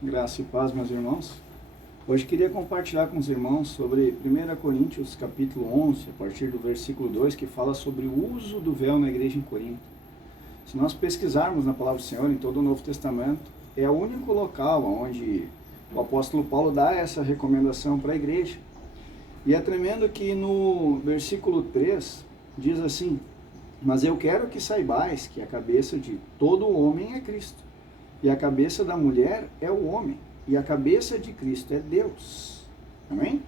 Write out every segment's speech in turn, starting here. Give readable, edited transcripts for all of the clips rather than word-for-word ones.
Graça e paz, meus irmãos. Hoje queria compartilhar com os irmãos sobre 1 Coríntios capítulo 11, a partir do versículo 2, que fala sobre o uso do véu na igreja em Corinto. Se nós pesquisarmos na Palavra do Senhor, em todo o Novo Testamento, é o único local onde o apóstolo Paulo dá essa recomendação para a igreja. E é tremendo que no versículo 3 diz assim: mas eu quero que saibais que a cabeça de todo homem é Cristo. E a cabeça da mulher é o homem. E a cabeça de Cristo é Deus. Amém?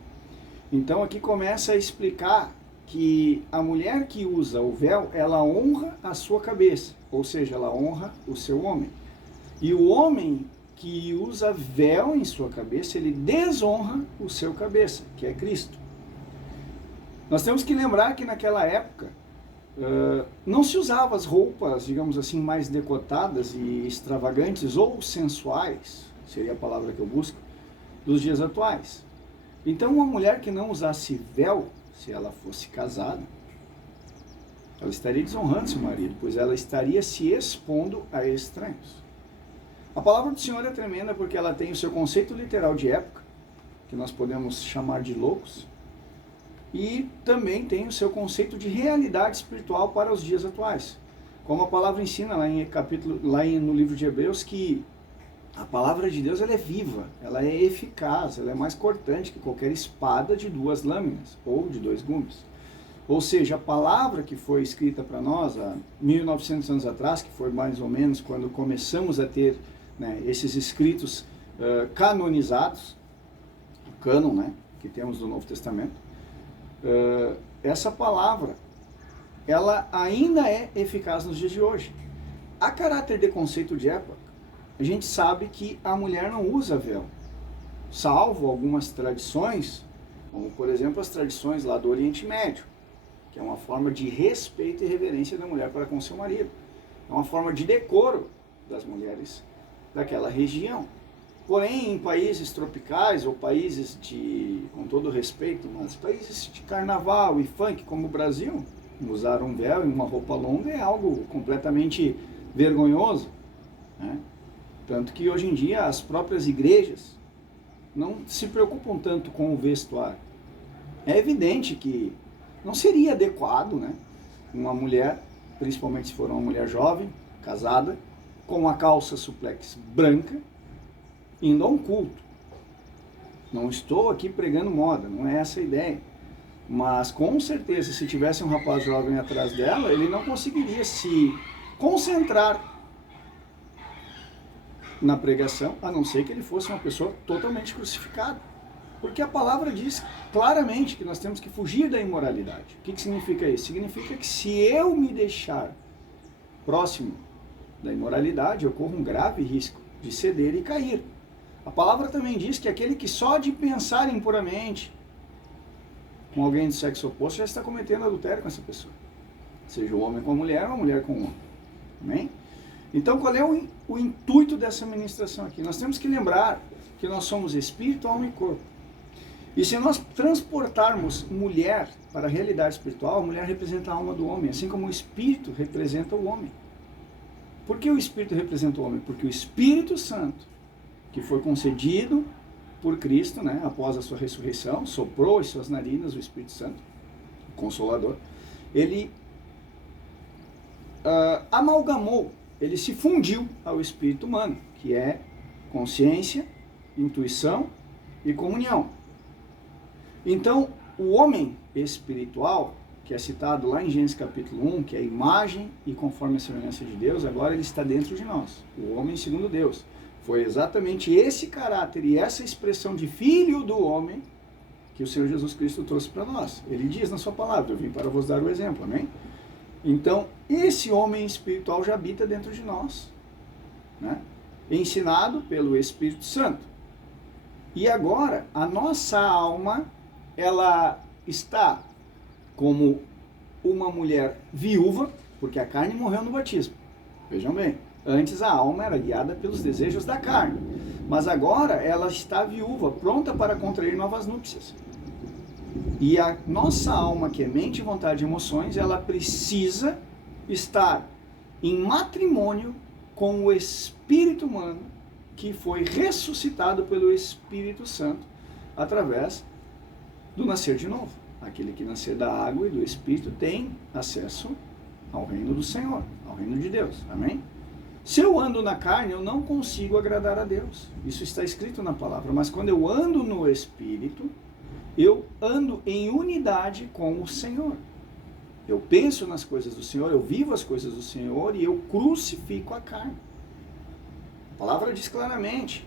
Então aqui começa a explicar que a mulher que usa o véu, ela honra a sua cabeça. Ou seja, ela honra o seu homem. E o homem que usa véu em sua cabeça, ele desonra o seu cabeça, que é Cristo. Nós temos que lembrar que naquela época, não se usava as roupas, digamos assim, mais decotadas e extravagantes ou sensuais, seria a palavra que eu busco, dos dias atuais. Então, uma mulher que não usasse véu, se ela fosse casada, ela estaria desonrando seu marido, pois ela estaria se expondo a estranhos. A palavra do Senhor é tremenda porque ela tem o seu conceito literal de época, que nós podemos chamar de loucos, e também tem o seu conceito de realidade espiritual para os dias atuais. Como a palavra ensina lá no livro de Hebreus, que a palavra de Deus ela é viva, ela é eficaz, ela é mais cortante que qualquer espada de duas lâminas ou de dois gumes. Ou seja, a palavra que foi escrita para nós há 1900 anos atrás, que foi mais ou menos quando começamos a ter, né, esses escritos canonizados, o cânon, né, que temos do Novo Testamento, essa palavra, ela ainda é eficaz nos dias de hoje. A caráter de conceito de época, a gente sabe que a mulher não usa véu, salvo algumas tradições, como por exemplo as tradições lá do Oriente Médio, que é uma forma de respeito e reverência da mulher para com seu marido. É uma forma de decoro das mulheres daquela região. Porém, em países tropicais ou países de, com todo respeito, mas países de carnaval e funk, como o Brasil, usar um véu e uma roupa longa é algo completamente vergonhoso, né? Tanto que hoje em dia as próprias igrejas não se preocupam tanto com o vestuário. É evidente que não seria adequado, né, uma mulher, principalmente se for uma mulher jovem, casada, com uma calça suplex branca, indo a um culto. Não estou aqui pregando moda, não é essa a ideia. Mas com certeza, se tivesse um rapaz jovem atrás dela, ele não conseguiria se concentrar na pregação, a não ser que ele fosse uma pessoa totalmente crucificada. Porque a palavra diz claramente que nós temos que fugir da imoralidade. O que significa isso? Significa que se eu me deixar próximo da imoralidade, eu corro um grave risco de ceder e cair. A palavra também diz que aquele que só de pensar impuramente com alguém do sexo oposto já está cometendo adultério com essa pessoa. Seja o homem com a mulher ou a mulher com o homem. Amém? Então, qual é o intuito dessa ministração aqui? Nós temos que lembrar que nós somos espírito, alma e corpo. E se nós transportarmos mulher para a realidade espiritual, a mulher representa a alma do homem, assim como o espírito representa o homem. Por que o espírito representa o homem? Porque o Espírito Santo, que foi concedido por Cristo, né, após a sua ressurreição, soprou em suas narinas o Espírito Santo, o Consolador, ele amalgamou, ele se fundiu ao espírito humano, que é consciência, intuição e comunhão. Então, o homem espiritual, que é citado lá em Gênesis capítulo 1, que é a imagem e conforme a semelhança de Deus, agora ele está dentro de nós, o homem segundo Deus. Foi exatamente esse caráter e essa expressão de filho do homem que o Senhor Jesus Cristo trouxe para nós. Ele diz na sua palavra: eu vim para vos dar o exemplo, amém? Então, esse homem espiritual já habita dentro de nós, né? Ensinado pelo Espírito Santo. E agora, a nossa alma, ela está como uma mulher viúva, porque a carne morreu no batismo. Vejam bem, antes a alma era guiada pelos desejos da carne, mas agora ela está viúva, pronta para contrair novas núpcias. E a nossa alma, que é mente, vontade e emoções, ela precisa estar em matrimônio com o espírito humano, que foi ressuscitado pelo Espírito Santo através do nascer de novo. Aquele que nascer da água e do Espírito tem acesso ao reino do Senhor, ao reino de Deus. Amém? Se eu ando na carne, eu não consigo agradar a Deus. Isso está escrito na palavra. Mas quando eu ando no Espírito, eu ando em unidade com o Senhor. Eu penso nas coisas do Senhor, eu vivo as coisas do Senhor e eu crucifico a carne. A palavra diz claramente,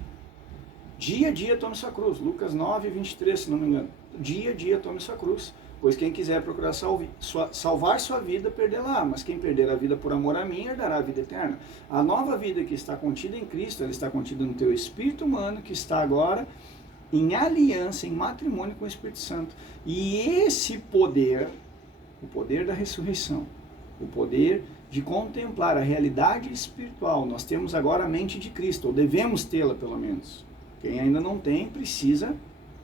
dia a dia tome sua cruz. Lucas 9, 23, se não me engano. Dia a dia tome sua cruz. Pois quem quiser procurar salvar sua vida, perdê-la. Mas quem perder a vida por amor a mim, herdará a vida eterna. A nova vida que está contida em Cristo, ela está contida no teu espírito humano, que está agora em aliança, em matrimônio com o Espírito Santo. E esse poder, o poder da ressurreição, o poder de contemplar a realidade espiritual, nós temos agora a mente de Cristo, ou devemos tê-la pelo menos. Quem ainda não tem, precisa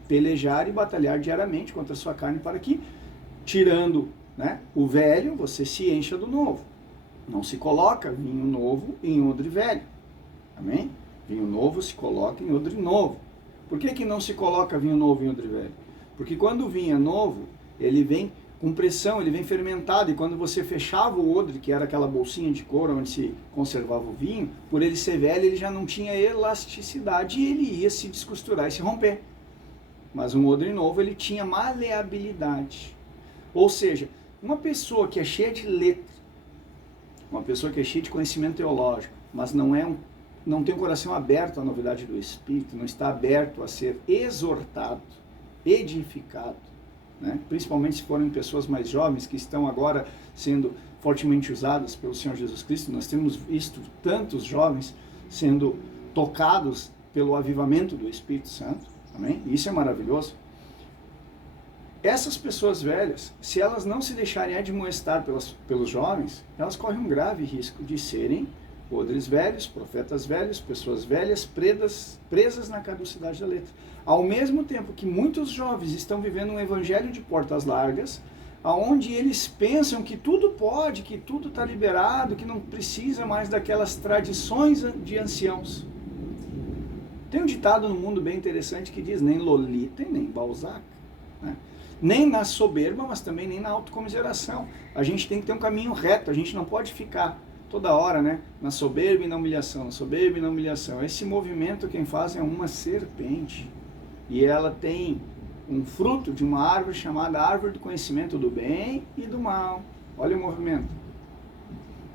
pelejar e batalhar diariamente contra a sua carne para que, tirando, né, o velho, você se encha do novo. Não se coloca vinho novo em odre velho. Amém? Vinho novo se coloca em odre novo. Por que não se coloca vinho novo em odre velho? Porque quando o vinho é novo, ele vem com pressão, ele vem fermentado, e quando você fechava o odre, que era aquela bolsinha de couro onde se conservava o vinho, por ele ser velho, ele já não tinha elasticidade e ele ia se descosturar e se romper. Mas um odre novo, ele tinha maleabilidade. Ou seja, uma pessoa que é cheia de letra, uma pessoa que é cheia de conhecimento teológico, mas não tem o coração aberto à novidade do Espírito, não está aberto a ser exortado, edificado, né? Principalmente se forem pessoas mais jovens que estão agora sendo fortemente usadas pelo Senhor Jesus Cristo. Nós temos visto tantos jovens sendo tocados pelo avivamento do Espírito Santo. Amém? Isso é maravilhoso. Essas pessoas velhas, se elas não se deixarem admoestar pelos jovens, elas correm um grave risco de serem odres velhos, profetas velhos, pessoas velhas, presas na caducidade da letra. Ao mesmo tempo que muitos jovens estão vivendo um evangelho de portas largas, onde eles pensam que tudo pode, que tudo está liberado, que não precisa mais daquelas tradições de anciãos. Tem um ditado no mundo bem interessante que diz, nem Lolita e nem Balzac, né? Nem na soberba, mas também nem na autocomiseração. A gente tem que ter um caminho reto, a gente não pode ficar toda hora, né, na soberba e na humilhação, na soberba e na humilhação. Esse movimento quem faz é uma serpente, e ela tem um fruto de uma árvore chamada árvore do conhecimento do bem e do mal. Olha o movimento.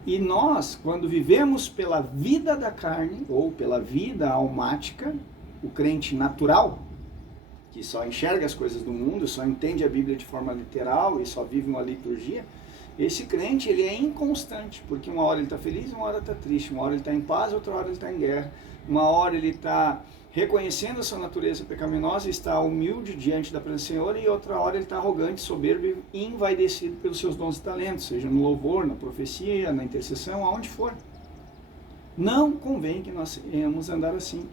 E nós, quando vivemos pela vida da carne, ou pela vida almática, o crente natural, que só enxerga as coisas do mundo, só entende a Bíblia de forma literal e só vive uma liturgia, esse crente ele é inconstante, porque uma hora ele está feliz, uma hora está triste, uma hora ele está em paz, outra hora ele está em guerra, uma hora ele está reconhecendo a sua natureza pecaminosa e está humilde diante da presença do Senhor, e outra hora ele está arrogante, soberbo e envaidecido pelos seus dons e talentos, seja no louvor, na profecia, na intercessão, aonde for. Não convém que nós venhamos andar assim.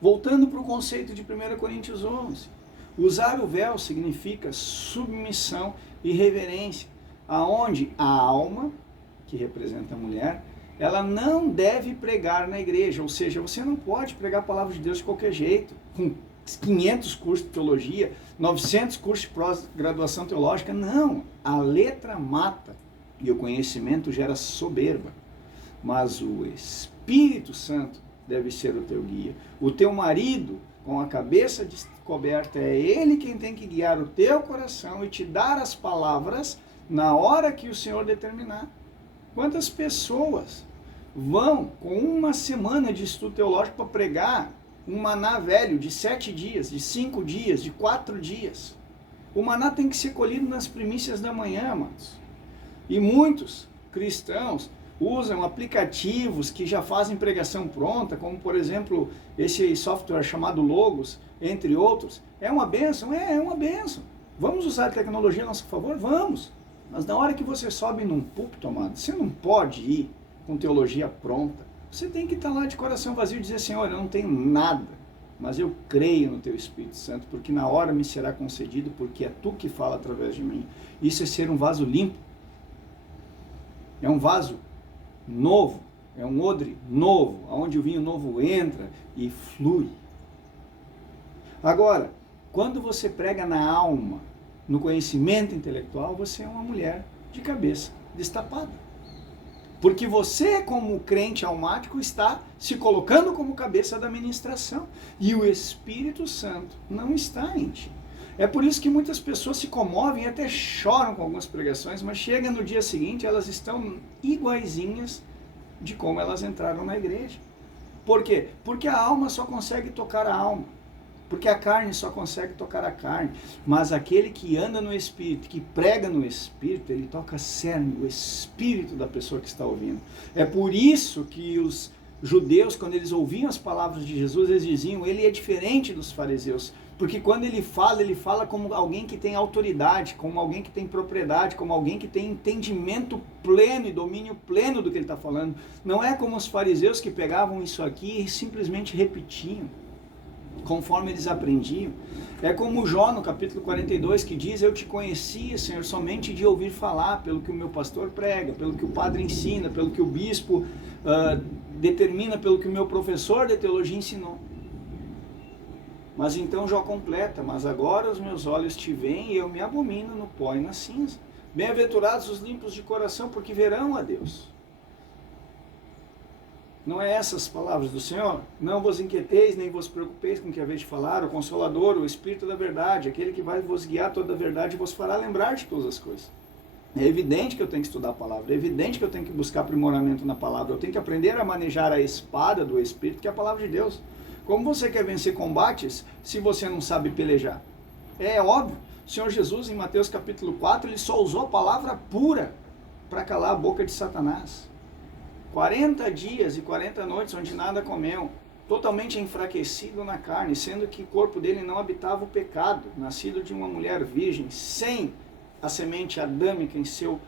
Voltando para o conceito de 1 Coríntios 11, usar o véu significa submissão e reverência, aonde a alma, que representa a mulher, ela não deve pregar na igreja, ou seja, você não pode pregar a palavra de Deus de qualquer jeito, com 500 cursos de teologia, 900 cursos de pós-graduação teológica, não, a letra mata e o conhecimento gera soberba, mas o Espírito Santo deve ser o teu guia. O teu marido, com a cabeça descoberta, é ele quem tem que guiar o teu coração e te dar as palavras na hora que o Senhor determinar. Quantas pessoas vão com uma semana de estudo teológico para pregar um maná velho de 7 dias, de 5 dias, de 4 dias? O maná tem que ser colhido nas primícias da manhã, amados. E muitos cristãos usam aplicativos que já fazem pregação pronta, como por exemplo esse software chamado Logos, entre outros. É uma bênção? É uma bênção. Vamos usar a tecnologia a nosso favor? Vamos. Mas na hora que você sobe num púlpito, amado, você não pode ir com teologia pronta. Você tem que estar lá de coração vazio e dizer, Senhor, eu não tenho nada, mas eu creio no Teu Espírito Santo, porque na hora me será concedido, porque é Tu que fala através de mim. Isso é ser um vaso limpo. É um vaso novo, É um odre novo, onde o vinho novo entra e flui. Agora, quando você prega na alma, no conhecimento intelectual, você é uma mulher de cabeça destapada. Porque você, como crente almático, está se colocando como cabeça da ministração. E o Espírito Santo não está em ti. É por isso que muitas pessoas se comovem e até choram com algumas pregações, mas chega no dia seguinte, elas estão iguaizinhas de como elas entraram na igreja. Por quê? Porque a alma só consegue tocar a alma. Porque a carne só consegue tocar a carne. Mas aquele que anda no Espírito, que prega no Espírito, ele toca cerne, o Espírito da pessoa que está ouvindo. É por isso que os judeus, quando eles ouviam as palavras de Jesus, eles diziam, ele é diferente dos fariseus. Porque quando ele fala como alguém que tem autoridade, como alguém que tem propriedade, como alguém que tem entendimento pleno e domínio pleno do que ele está falando. Não é como os fariseus que pegavam isso aqui e simplesmente repetiam, conforme eles aprendiam. É como Jó no capítulo 42 que diz, eu te conhecia, Senhor, somente de ouvir falar, pelo que o meu pastor prega, pelo que o padre ensina, pelo que o bispo determina, pelo que o meu professor de teologia ensinou. Mas então Jó completa, mas agora os meus olhos te veem e eu me abomino no pó e na cinza. Bem-aventurados os limpos de coração, porque verão a Deus. Não é essas palavras do Senhor? Não vos inquieteis, nem vos preocupeis com o que haveis de falar, o Consolador, o Espírito da verdade, aquele que vai vos guiar toda a verdade e vos fará lembrar de todas as coisas. É evidente que eu tenho que estudar a palavra, é evidente que eu tenho que buscar aprimoramento na palavra, eu tenho que aprender a manejar a espada do Espírito, que é a palavra de Deus. Como você quer vencer combates se você não sabe pelejar? É óbvio, o Senhor Jesus em Mateus capítulo 4, ele só usou a palavra pura para calar a boca de Satanás. 40 dias e 40 noites onde nada comeu, totalmente enfraquecido na carne, sendo que o corpo dele não habitava o pecado, nascido de uma mulher virgem, sem a semente adâmica em seu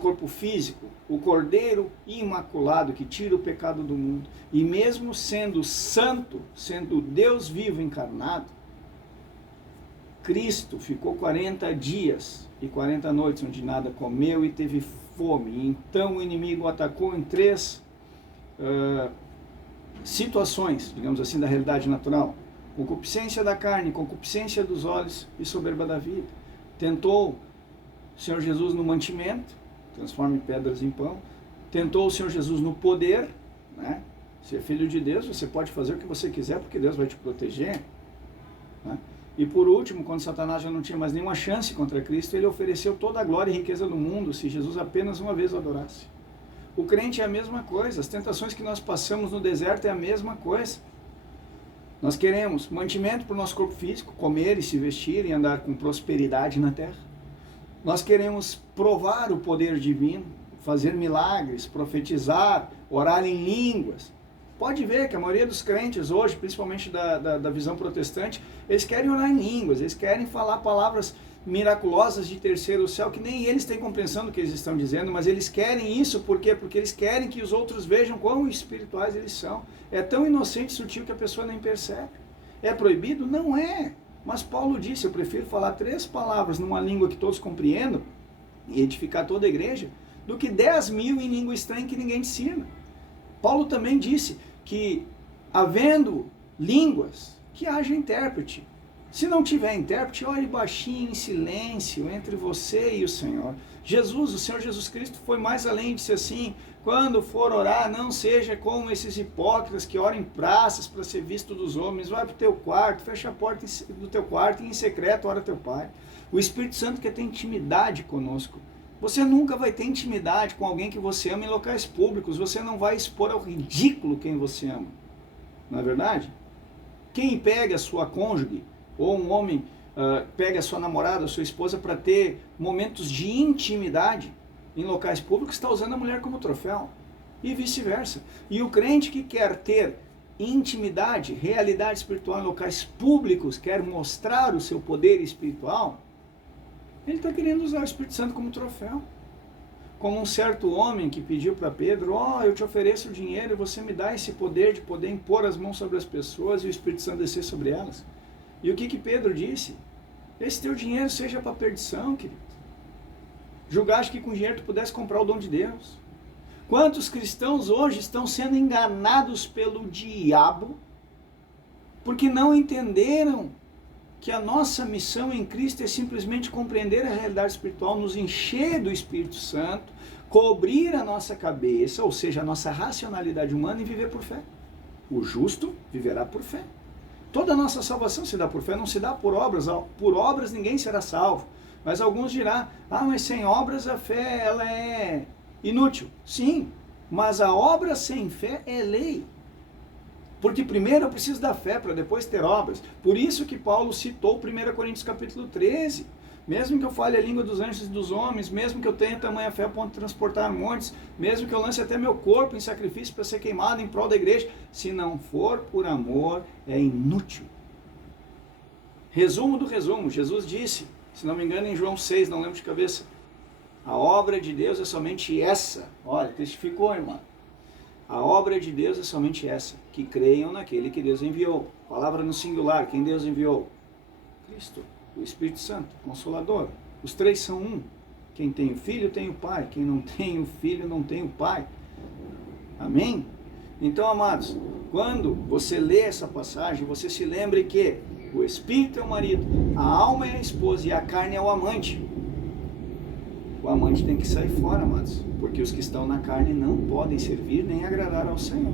corpo físico, o Cordeiro imaculado que tira o pecado do mundo. E mesmo sendo santo, sendo Deus vivo encarnado, Cristo ficou 40 dias e 40 noites onde nada comeu e teve fome. E então o inimigo o atacou em 3 situações, digamos assim, da realidade natural. Concupiscência da carne, concupiscência dos olhos e soberba da vida. Tentou o Senhor Jesus no mantimento, transforme pedras em pão. Tentou o Senhor Jesus no poder, né? Se é filho de Deus, você pode fazer o que você quiser, porque Deus vai te proteger, né? E por último, quando Satanás já não tinha mais nenhuma chance contra Cristo, ele ofereceu toda a glória e riqueza do mundo, se Jesus apenas uma vez o adorasse. O crente é a mesma coisa, as tentações que nós passamos no deserto é a mesma coisa. Nós queremos mantimento para o nosso corpo físico, comer e se vestir e andar com prosperidade na terra. Nós queremos provar o poder divino, fazer milagres, profetizar, orar em línguas. Pode ver que a maioria dos crentes hoje, principalmente da visão protestante, eles querem orar em línguas, eles querem falar palavras miraculosas de terceiro céu, que nem eles têm compreensão do que eles estão dizendo, mas eles querem isso, por quê? Porque eles querem que os outros vejam quão espirituais eles são. É tão inocente e sutil que a pessoa nem percebe. É proibido? Não é. Mas Paulo disse, eu prefiro falar 3 palavras numa língua que todos compreendam e edificar toda a igreja, do que 10.000 em língua estranha que ninguém ensina. Paulo também disse que, havendo línguas, que haja intérprete. Se não tiver intérprete, ore baixinho, em silêncio, entre você e o Senhor. Jesus, o Senhor Jesus Cristo foi mais além, disse assim, quando for orar, não seja como esses hipócritas que oram em praças para ser visto dos homens. Vai para o teu quarto, fecha a porta do teu quarto e em secreto ora teu Pai. O Espírito Santo quer ter intimidade conosco. Você nunca vai ter intimidade com alguém que você ama em locais públicos. Você não vai expor ao ridículo quem você ama. Não é verdade? Quem pega a sua cônjuge, ou um homem pega a sua namorada, a sua esposa, para ter momentos de intimidade em locais públicos, está usando a mulher como troféu. E vice-versa. E o crente que quer ter intimidade, realidade espiritual em locais públicos, quer mostrar o seu poder espiritual, ele está querendo usar o Espírito Santo como troféu. Como um certo homem que pediu para Pedro, eu te ofereço dinheiro e você me dá esse poder de poder impor as mãos sobre as pessoas e o Espírito Santo descer sobre elas. E o que Pedro disse? Esse teu dinheiro seja para perdição, querido. Julgaste que com dinheiro tu pudesse comprar o dom de Deus. Quantos cristãos hoje estão sendo enganados pelo diabo porque não entenderam que a nossa missão em Cristo é simplesmente compreender a realidade espiritual, nos encher do Espírito Santo, cobrir a nossa cabeça, ou seja, a nossa racionalidade humana, e viver por fé. O justo viverá por fé. Toda a nossa salvação se dá por fé, não se dá por obras. Por obras ninguém será salvo. Mas alguns dirão, mas sem obras a fé ela é inútil. Sim, mas a obra sem fé é lei. Porque primeiro eu preciso da fé para depois ter obras. Por isso que Paulo citou 1 Coríntios capítulo 13. Mesmo que eu fale a língua dos anjos e dos homens, mesmo que eu tenha tamanha fé a ponto de transportar montes, mesmo que eu lance até meu corpo em sacrifício para ser queimado em prol da igreja, se não for por amor, é inútil. Resumo do resumo, Jesus disse, se não me engano em João 6, não lembro de cabeça, a obra de Deus é somente essa. Olha, testificou, irmão. A obra de Deus é somente essa, que creiam naquele que Deus enviou. Palavra no singular, quem Deus enviou? Cristo, o Espírito Santo, Consolador. Os três são um. Quem tem o Filho tem o Pai, quem não tem o Filho não tem o Pai. Amém? Então, amados, quando você lê essa passagem, você se lembre que o Espírito é o marido, a alma é a esposa e a carne é o amante. O amante tem que sair fora, amados, porque os que estão na carne não podem servir nem agradar ao Senhor.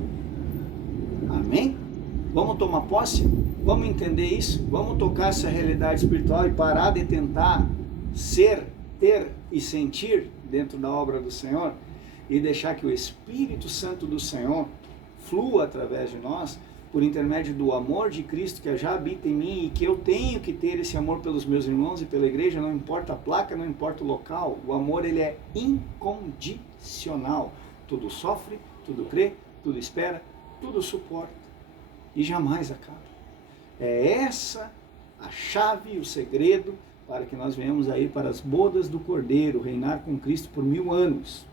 Amém? Vamos tomar posse? Vamos entender isso? Vamos tocar essa realidade espiritual e parar de tentar ser, ter e sentir dentro da obra do Senhor e deixar que o Espírito Santo do Senhor flua através de nós por intermédio do amor de Cristo que já habita em mim e que eu tenho que ter esse amor pelos meus irmãos e pela igreja, não importa a placa, não importa o local, o amor ele é incondicional. Tudo sofre, tudo crê, tudo espera, tudo suporta e jamais acaba. É essa a chave e o segredo para que nós venhamos aí para as bodas do Cordeiro, reinar com Cristo por 1000 anos.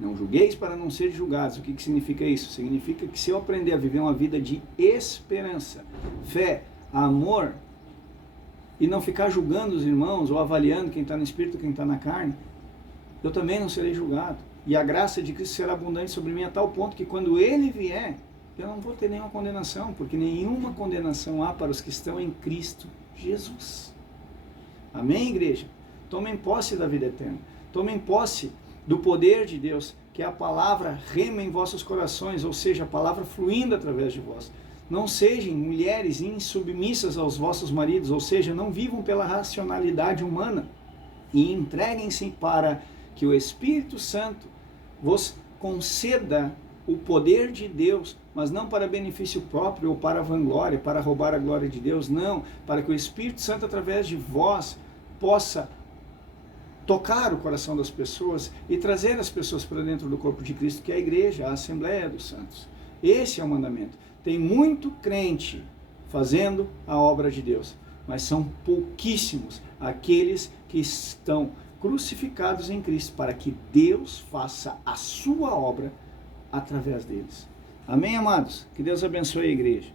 Não julgueis para não ser julgados. O que significa isso? Significa que se eu aprender a viver uma vida de esperança, fé, amor, e não ficar julgando os irmãos ou avaliando quem está no espírito e quem está na carne, eu também não serei julgado. E a graça de Cristo será abundante sobre mim a tal ponto que quando Ele vier, eu não vou ter nenhuma condenação, porque nenhuma condenação há para os que estão em Cristo Jesus. Amém, igreja? Tomem posse da vida eterna. Tomem posse do poder de Deus, que é a palavra rema em vossos corações, ou seja, a palavra fluindo através de vós. Não sejam mulheres insubmissas aos vossos maridos, ou seja, não vivam pela racionalidade humana e entreguem-se para que o Espírito Santo vos conceda o poder de Deus, mas não para benefício próprio ou para vanglória, para roubar a glória de Deus, não, para que o Espírito Santo através de vós possa tocar o coração das pessoas e trazer as pessoas para dentro do corpo de Cristo, que é a igreja, a Assembleia dos Santos. Esse é o mandamento. Tem muito crente fazendo a obra de Deus, mas são pouquíssimos aqueles que estão crucificados em Cristo para que Deus faça a sua obra através deles. Amém, amados? Que Deus abençoe a igreja.